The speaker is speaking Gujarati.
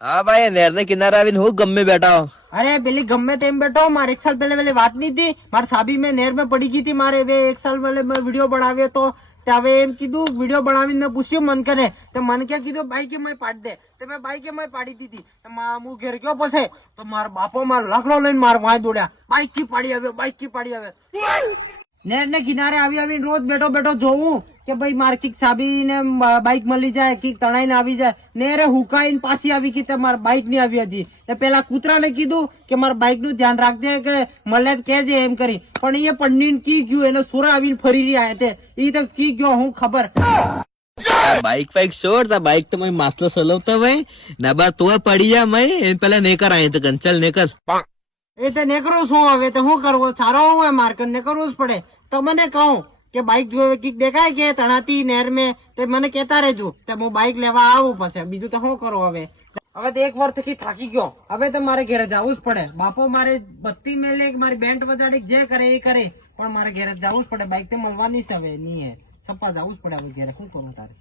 હા ભાઈ નહેર ને કિનારે આવીને હું ગમે બેઠા હો. અરે પેલી ગમે તેમ બેઠો મારે 1 साल पहले વાત नहीं थी મારી સાબી મેં નહેર में પડી ગઈ હતી મારે 1 साल पहले મેં વિડીયો બનાવ્યો તો હવે એમ કીધું વિડીયો બનાવીને પૂછ્યું મન કરે તો મને ક્યાં કીધું બાઈક મેં પાડી દે તો મેં બાઈક મેં પાડી દીધી હું ઘેર ગયો પછી તો મારા બાપો મારો લાકડો લઈને મારા વાય દોડ્યા બાઈક થી પાડી આવ્યો નહેર ને કિનારે આવીને રોજ બેઠો બેઠો જોવું કે ભાઈ મારે કીક સાબી ને બાઈક મળી જાય કીક તણાઈને આવી જાય નેરે હુકાઈને પાછી આવી કે મારા બાઈક ની આવી હતી પેલા કૂતરાને કીધું કે મારા બાઈક નું ધ્યાન રાખજે કે મળે કેજે એમ કરી પણ એ પન્ની કી ગયું એને સુરા આવીને ફરી રહ્યા તે એ તો કી ગયો હું ખબર બાઈક બાઈક છોડ તા બાઈક તો માસ્ટર ચલાવતા ભાઈ નબા તો પડી જા મય એને પેલા નેકર આય તો કંચલ નેકર એ તો નેકરું શું હવે તો શું કરવું સારો હોય માર્કેટ ને કરવું જ પડે તો મને કહું કે બાઈક જો કીક દેખાય કે તણાતી નહેર મેં તો મને કેતા રહેજો તો હું બાઈક લેવા આવું પછી બીજું તો શું કરું હવે તો 1 વર્ષથી થાકી ગયો હવે તો મારે ઘરે જવું જ પડે બાપો મારે બત્તી મેલે મારી બેન્ટ વજાડી જે કરે એ કરે પણ મારે ઘરે જવું જ પડે બાઈક તો મળવાની જ હવે નહીં સપ્પા જવું જ પડે હવે ઘરે શું કરું તારે